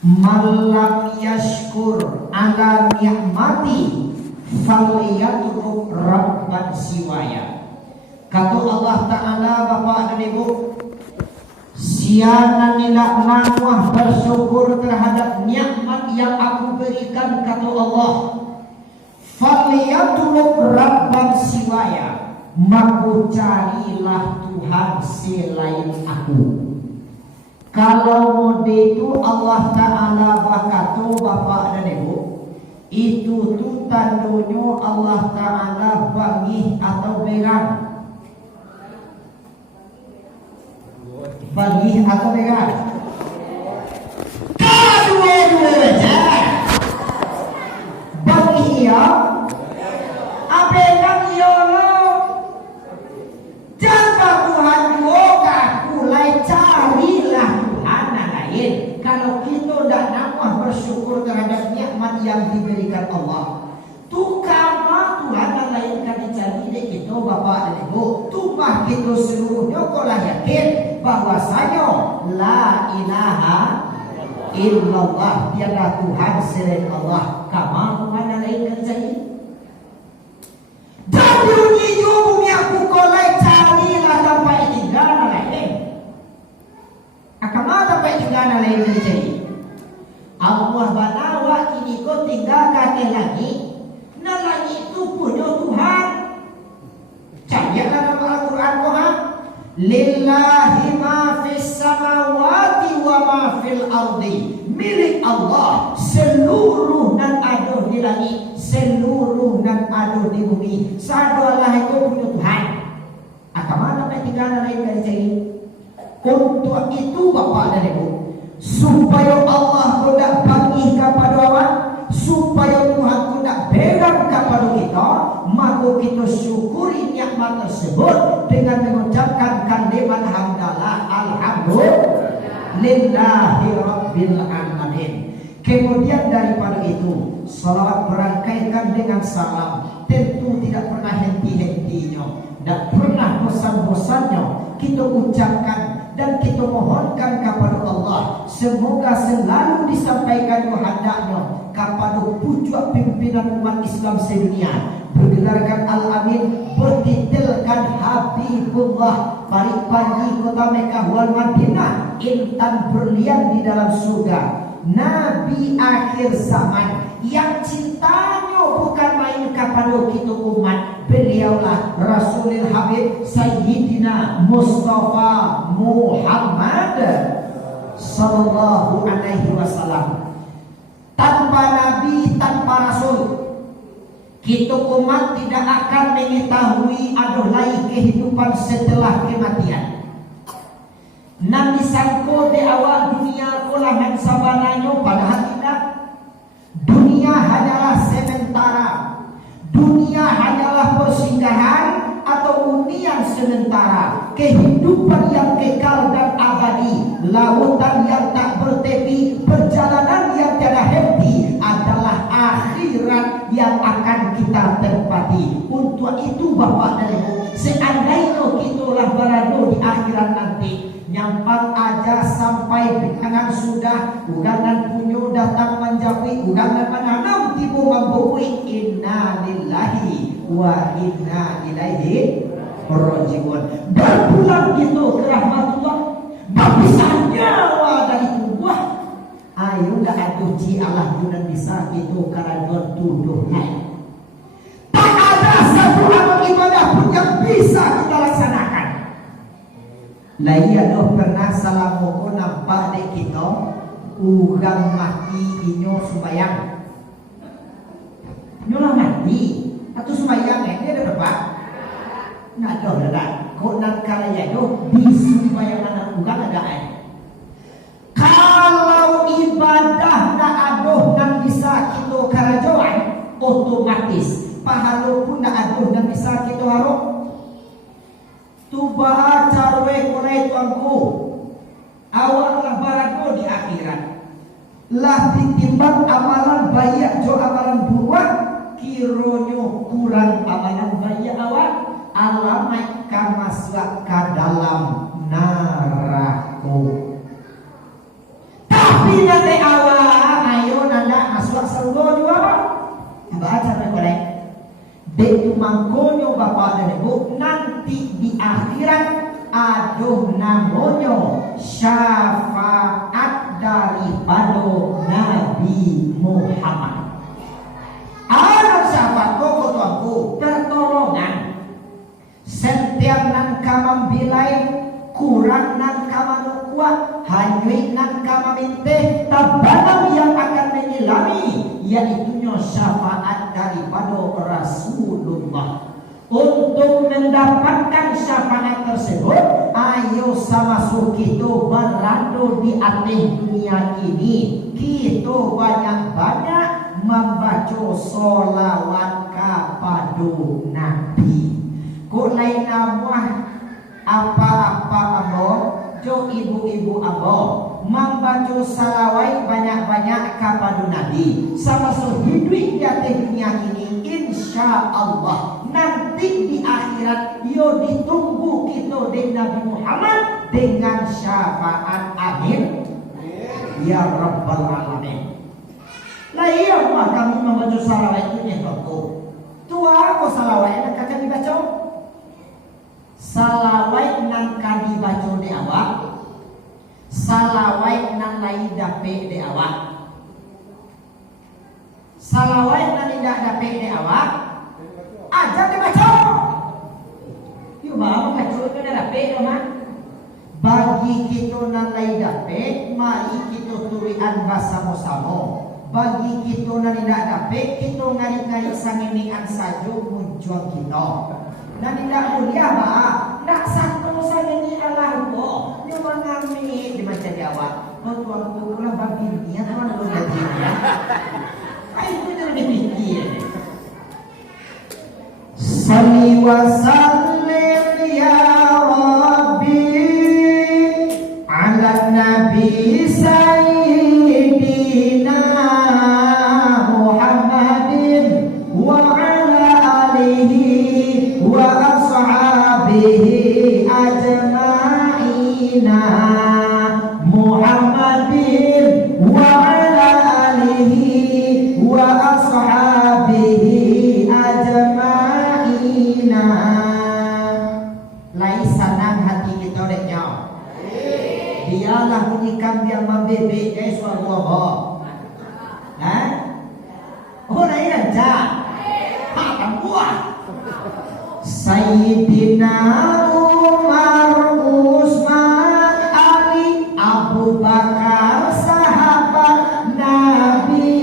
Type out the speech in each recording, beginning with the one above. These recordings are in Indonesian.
Malam yashkur ala ni'mati falyatlub rabban siwaya. Kata Allah Ta'ala, Bapak dan Ibu, siana nila manuah bersyukur terhadap nikmat yang aku berikan, kata Allah, falyatlub rabban siwaya, maka carilah Tuhan selain aku. Kalau mode itu Allah Ta'ala berkata, Bapak dan Ibu, itu tu tandanya Allah Ta'ala bangih atau berang. Bangih atau berang? Kedua-dua saja. Bangih ya, berang ya lo. Jaga Tuhan juga, mulai carilah kalau kita tidak nampak bersyukur terhadap nikmat yang diberikan Allah, tu karena Tuhan yang lain kan dicari dek kita, Bapak dan Ibu. Tumpah kita seluruhnya kolah yakin bahwasanya la ilaha illallah, tiada Tuhan selain Allah. Kamu Tuhan yang lain kan dicari. Dan bunyi bumi aku kolai carilah sampai tinggal lain. Akamata pa tinggal lain jadi. Allah banawa ini ko tinggal kate lagi. Na lagi itu punya Tuhan. Caya dalam Al-Quran Tuhan. Lillahi ma fis samawati wa ma fil ardi. Milik Allah seluruh dan ada di langit, seluruh dan ada di bumi. Satu Allah itu punya Tuhan. Akamata pa tinggal lain jadi. Untuk itu Bapak dan Ibu, supaya Allah tidak bagi kepada orang, supaya Tuhan tidak berang kepada kita, maka kita syukuri nikmat tersebut dengan mengucapkan kalimat hamdalah, alhamdulillahi rabbil alamin. Kemudian daripada itu, salawat berangkaikan dengan salam, tentu tidak pernah henti-hentinya, tidak pernah bosan-bosannya kita ucapkan dan kita mohonkan kepada Allah, semoga selalu disampaikan kehendaknya kepada pucuk pimpinan umat Islam sedunia. Bergelarkan Al-Amin, bertitelkan Habibullah, balik pagi kota Mekah wal Madinah, intan berlian di dalam surga, Nabi akhir zaman yang cintanya bukan main kepada kita umat. Beliaulah Rasulul Habib Sayyidina Mustafa Muhammad Sallallahu Alaihi Wasallam. Tanpa Nabi, tanpa Rasul, kita umat tidak akan mengetahui ada lagi kehidupan setelah kematian. Nabi sangko di awal dunia kolangan sabananya, padahal tidak. Dunia hanyalah sementara. Dunia hanyalah persinggahan atau hunian sementara. Kehidupan yang kekal dan abadi, lautan yang tak bertepi, perjalanan yang tiada henti adalah akhirat yang akan kita tempati. Untuk itu Bapak dan Ibu, seandainya kita lah berada di akhirat nanti, nyampang aja sampai bilangan sudah, ugangan punya datang menjauhi, ugangan menanam tibu membui, inna lillahi wa inna ilaihi rajiun. Berpulang gitu ke rahmatullah, berpisah nyawa dari tubuh. Ayo dah aduh ji Allah guna bisa itu karena tuduh lain. Tak ada satu amal ibadah pun yang bisa kita laksanakan. Lah iya doh pernah salah moko nampak dek kita urang mati inyo sembayang. Nyolah mati atau sembayang ini ada berapa? Nggak ada dah. Kok nak kalaya doh di sembayang anak urang ada Kalau ibadah nak aduh dan bisa kita karajoan, otomatis pahala pun nak aduh dan bisa kita harap. Tubaha carwe korai tuanku, awaklah barado di akhirat. Lah ditimbang amalan bayak jo amalan buat, kironyo kurang amalan bayak awak, alamat kamaslah ke dalam neraka. Detu mangkonyo bapak dan ibu, nanti di akhirat aduh namonyo syafaat daripada Nabi Muhammad. Ada syafaat koko tuanku pertolongan. Setiap nan kamam bilai kurang nan kamam kuat, hanyui nan kamam minte tabanam yang akan menyelami, yaitunya syafaat daripada Rasulullah. Untuk mendapatkan syafaat tersebut, ayo sama-sama kita beradu di atas dunia ini. Kita banyak-banyak membaca solawat kepada Nabi. Kok lain nama apa-apa abo, jo ibu-ibu abo, membaca salawat banyak-banyak kepada Nabi. Sama-sama hidup di atas dunia ini, insya Allah. Nanti di akhirat yo ditunggu kita dengan Nabi Muhammad dengan syafaat. Amin ya rabbal alamin. Lah iya mah kami membaca salawat itu nih waktu tua kok salawat yang akan dibaca. Salawat nang kan dibaca di awak, salawat nang lain dape di awak, salawat nang tidak dape di awak aja dibaca. Yuk bawa baca itu dah dapat mah. Bagi kita nan lain dapat, mari kita turian bersama-sama. Bagi kita nan tidak dapat, kita ngari-ngari sanginian saja muncul kita. Nan tidak mulia bah, nak satu sangini Allah ko. Yo mangami di macam Jawa. Oh tuan pula bagi dia tuan lo gaji dia. Ai itu jangan dipikir. Salli wa sallim ya Rabbi ala Nabi Sayyidina Muhammadin wa ala alihi wa ashabihi ajma'ina. Muhammadin wa ala alihi wa ashabihi ajma'ina. Lai senang hati kita deknya. Dialah unikan yang membebek dari suatu Allah. Hah? Oh lain aja. Makan buah. Sayyidina Umar, Utsman, Ali, Abu Bakar, sahabat Nabi,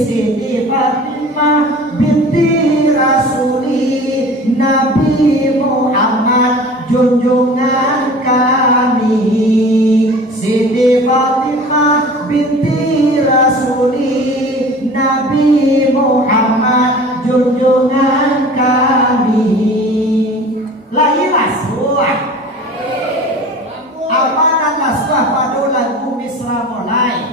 Siti Fatimah binti Rasuli, Nabi Muhammad junjungan kami. Siti Fatimah binti Rasuli, Nabi Muhammad junjungan kami. Lahir Rasulullah. Amanat Rasulullah pada lagu Misra mulai.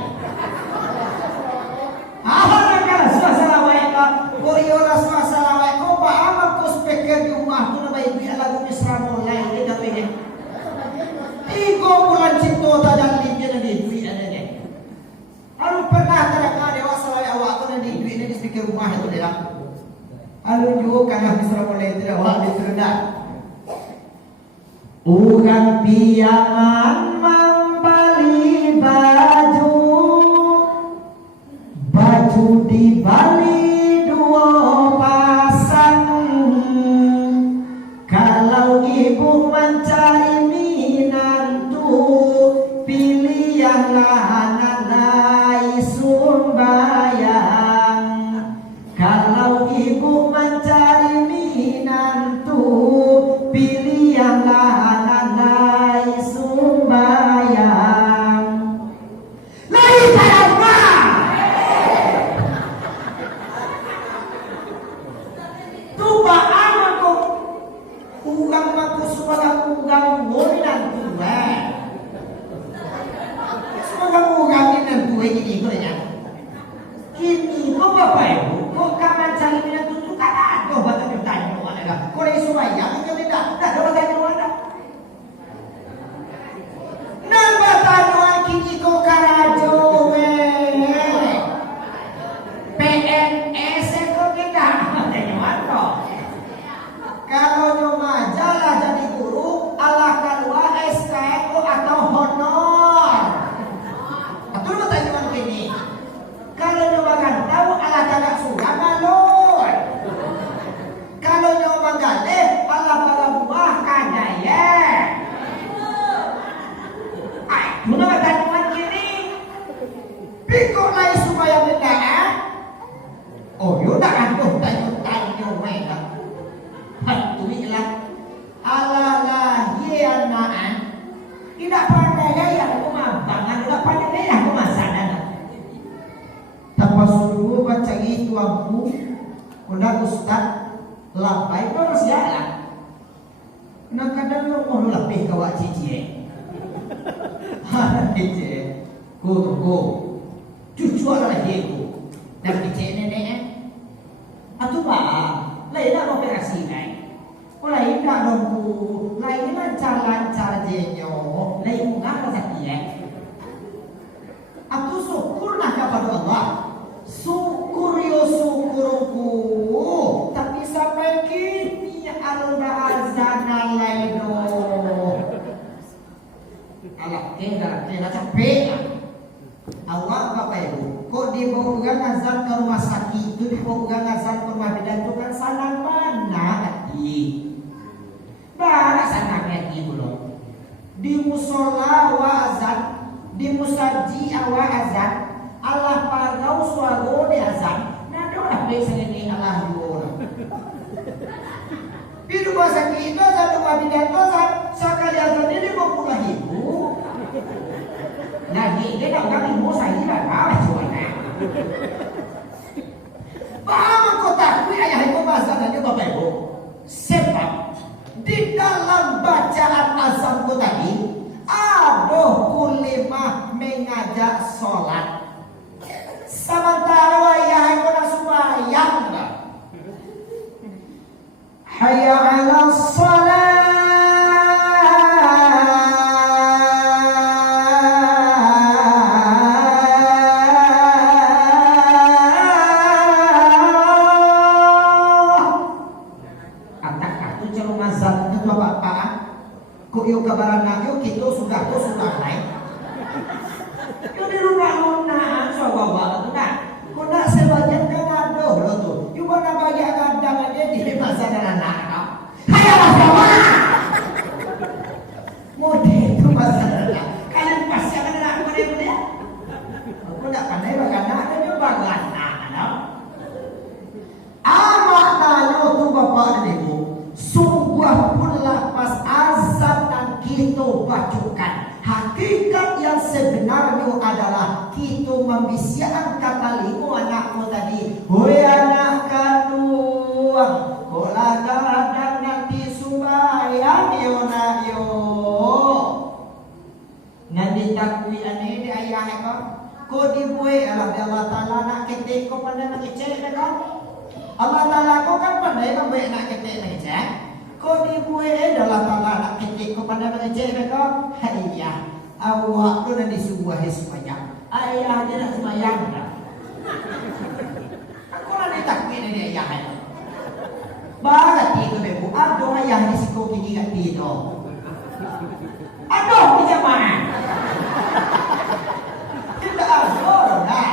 Amanat Rasulullah salawat. Ko iyo Rasulullah salawat. Ko ba amak ko speaker di rumah tu na baik lagu Misra mulai. Kita pilih. Iko bulan cipto tajang libya na di duit ada ni. Alu pernah terangkan dewa salawat awak tu na di duit na di speaker rumah itu dia. Alu juga kana Misra mulai tidak awak di terendah. Ugang piangan membeli baju, baju dibeli dua pasang. Kalau ibu mencari minantu, pilih yang lanai sumbayang. Kalau ibu mencari minantu, pilih yang lanai sumbayang. Lai tarama. Tuba aman ko. Ugang makusupala ugang ngorinan tuwe. Semoga ugangin dan tuwe gini itu ya. Kini ko bapak ibu, kok kaman cari minantu tu kada ada bata bertanya mana. Kau dari sumbayang itu tidak. Tak ada bata mana. Nambah tanuan kini ko karajo PNS ko kita. Tanyuan. Piko lai supaya bendaan. Oh yun na ano tayo wena. Tumilah ala yan naan. Tidak pandai yang kumambangan, tidak pandai yang kumasanan. Tapos dulu baca itu aku, udah ustad labai terus jalan. Nak kadang mau lebih kawat cici. Cici, ku tunggu. Cucu lagi ku. Dan cici nenek. Atuh bah, lain nak operasi kan? Lain nak nunggu, lain lancar jenyo, lain nggak rezeki ya. Atuh syukurlah kepada Allah. Syukur yo syukurku, tapi sampai kini alba azana laino. Alah, kena capek. Awak bapak ibu, kok dibawa azan ke rumah sakit itu, dibawa azan ke rumah bidan itu kan salah mana hati. Bahana sana hati dulu. Di musola wa azan, di musaji awa azan, Allah parau suago di azan. Nado lah biasa ini Allah yuora. Di rumah sakit itu azan rumah bidan itu azan, sekali azan ini mau pulang ibu. Lagi dia tak orang ibu saya tidak apa cuana. Bahwa kota kui ayah ibu bahasa dan juga bapak ibu. Sebab di dalam bacaan azanku tadi ada kulimah mengajak sholat. Sementara ayah ibu nak sembahyang. Hayya 'ala sholat. Yuk kabaran yuk kita sudah naik. Yuk di rumah luna, coba bawa tu nak. Kau nak sebagian kan ada lo tu. Yuk mana bagi kadang aja di masa dan anak kau. Hai apa? Model tu masa anak. Kalian pasti akan anak model. Aku tak pandai bagaimana ada juga bagaimana. Amat tanya tu bapak dan ibu. Sungguh pun lapas azab kita bacakan. Hakikat yang sebenarnya adalah kita membisiakan kata limu anakmu tadi. Hoi anak kandung, bola kadang nanti sumbayang yo nak yo. Nanti takui ane di ayah kau. Kau dibuai Allah Taala nak ketik kau pandai nak kecek kau. Allah Taala kau kan pandai membuat nak ketik nak kecek. Kau dibuai dalam tangan ketik kepada mengecek mereka. Ayah, awak tu nanti sebuah semayang. Ayah dia nak semayang dah. Aku nanti takut ni ayah. Bagai tiga bebu, aduh ayah ni sikau kini kat tido. Aduh macam mana? Tidak ada dah.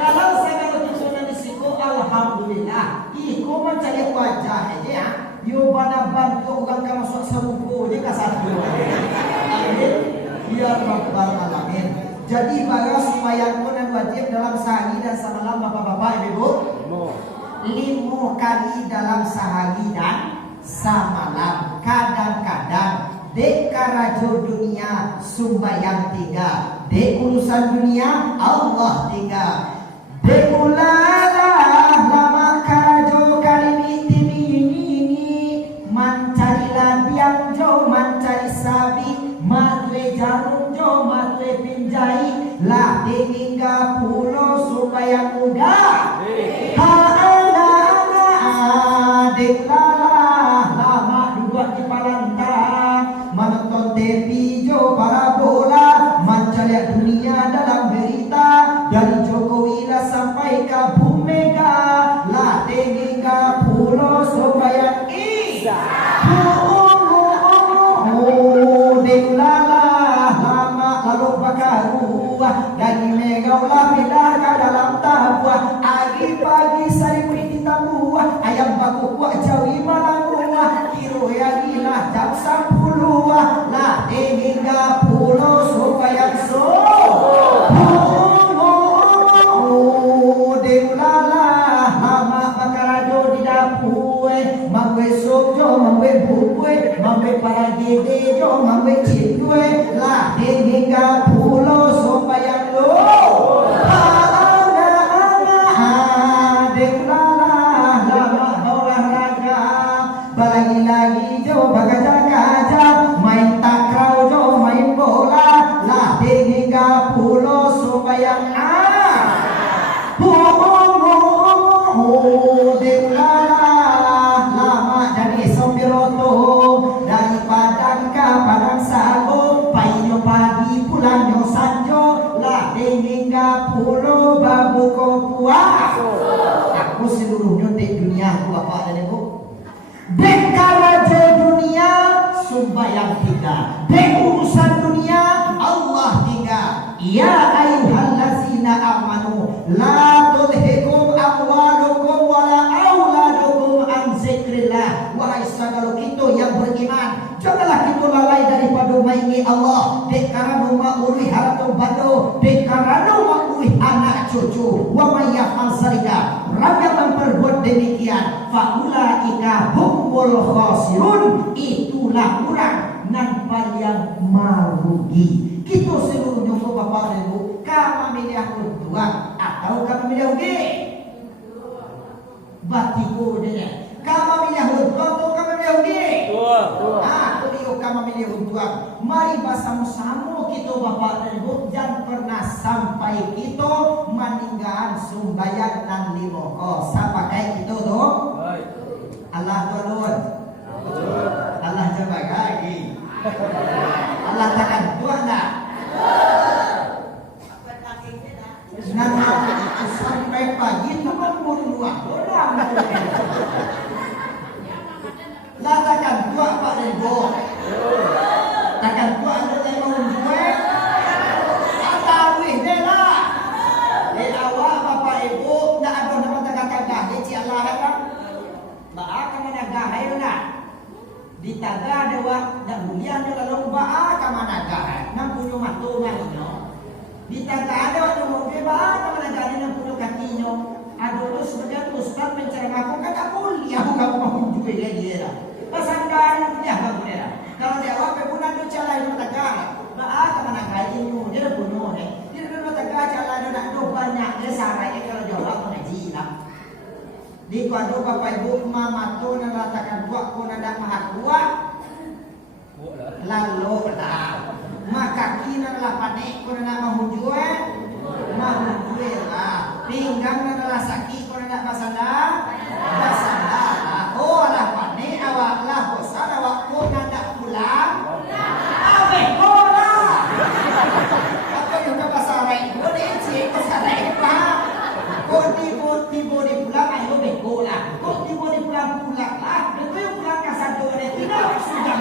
Kalau saya kalau tidur nanti sikau, alhamdulillah. Iko mencari wajah aja ya. Yo pada bantu orang kan masuk serupu je ke satu. Amin. Ya Rabbal Alamin. Jadi para sembahyang pun dan wajib dalam sehari dan semalam bapak-bapak ibu. 5 kali dalam sehari dan semalam. Kadang-kadang dek karajo dunia sembahyang 3. Dek urusan dunia Allah 3. Dek ulala lama karajo kali mancarilah biang jo mancari sabi matwe jarum jo matwe pinjai lah tinggal pulau supaya mudah ana adik lala lama dua di palantang menonton TV jo parabola mencari dunia dalam berita dari Jokowi lah sampai ke Bu Mega lah tinggal pulau supaya Daging megaulah pindah ke dalam tabuah. Pagi-pagi sari kulit tabuah. Ayam baku kuah jawi malam buah. Kiro ya gila jam 10 lah hingga pulau supaya so. yang lama jadi sombiroto daripada padang sago painyo pagi pulanyo sanjo lah hingga pulau babu kopua. Aku seluruhnya di dunia aku apa dan ibu bekaraja dunia sumbayang tiga urusan dunia Allah tiga. Ya ayyuhallazina amanu la tulhikum amwalukum wala auladukum an zikrillah. Wahai saudara kita yang beriman, janganlah kita lalai daripada maingi Allah dek karena mengurui harta bado, dek karena mengurui anak cucu. Wa may yaf'al zalika, orang yang memperbuat demikian faulaika humul khasirun, itulah orang nan paling merugi. Kita seluruhnya bapak dan ibu, kamu milih dua atau kamu milih ugi? Batiku dia. Kamu milih dua atau kamu milih ugi? Dua. Beliau kamu milih dua. Mari bersama-sama kita bapak dan ibu, jangan pernah sampai kita meninggalkan sumbayang dan limo. Sampai kayak kita tu. Allah tolong. Allah jaga lagi. Allah takkan tua dah. Nanti sampai pagi tu pun luar. Lah takkan tua pak dan ibu. Takkan tua ada yang mau gue. Atawih deh lah. Di awal bapak ibu nak ada nama tagak-tagak. Di cialah kan. Baak mana gahai lah. Di taga ada wak dan bulian ada lalu baak mana gahai. Nam punya matu nganyo. Di taga ada wak mau ke baak mana gahai nam punya kakinya. Aduh sebagai ustaz menceramakan kata kuliah kamu mau juga dia. Pasangkan punya kamu dia. Kalau dia wak pepunan tu calai nam taga. Baak mana gahai ini dia punya ni. Dia nam taga calai nak do banyak dia sarai kalau jawab mengaji lah. Di kuado bapak ibu mama tu nalatakan buat ko nanda mahat buat lalu dah maka kina nala panik ko nanda mahujue lah pinggang nala sakit ko nanda basanda oh lah panik awak lah bosan awak ko nanda pulang abe ko lah apa yang ke pasarai ko ni cik pasarai pa ko tibo di pulang ayo beko lah. Kok tibo di pulang lah. Beko yang pulang kasado ni tidak sudah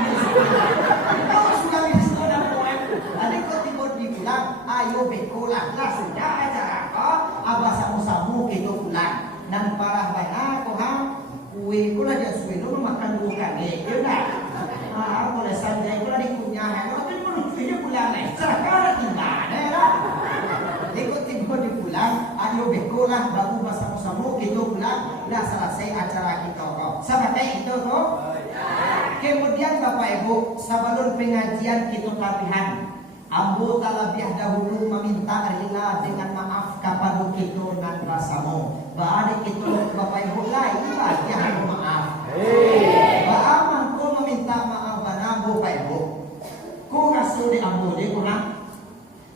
sudah poem. Jadi kok tibo di pulang ayo beko lah. Lah sudah acara kok abah samu-samu kita pulang. Nan parah banyak kok hang kue ko lah dia suwe lu makan dua kali. Ya dah. Boleh saja ko lah dikunyahan. Tapi menurut dia pulang lah. Seraka tinggal lah. Ikut tiba di pulang, ayo beko lah, baru bersama-sama kita pulang, dah selesai acara kita kok. Sampai itu kok. Kemudian Bapak Ibu, sebelum pengajian kita latihan, ambo terlebih dahulu meminta rela dengan maaf kepada kita dan bersama. Baada kita Bapak Ibu lah, ibadah maaf. Baaman ko meminta maaf bana Bapak Ibu. Ko rasul di ambo dia kurang.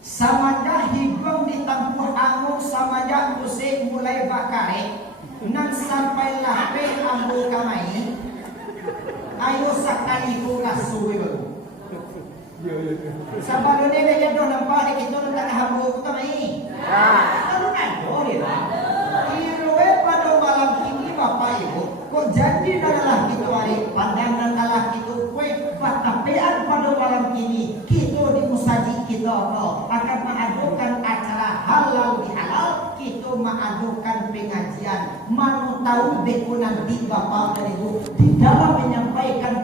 Samaja hibang ditampuh angin samaja musik mulai bakare nan sampai lape ambo kamai ayo sakali ko rasuwe baru sabalo ni dia do nampak ni kita nak hambo ko kamai kalau kan boleh lah iroe pada malam ini Bapak Ibu kok jadi adalah kita hari pandangan Allah kita kue batapean pada malam ini kita di musaji kita akan mengadukan acara halal bihalal kita mengadukan pengajian mau tahu beku nanti Bapak dan Ibu di dalam menyampaikan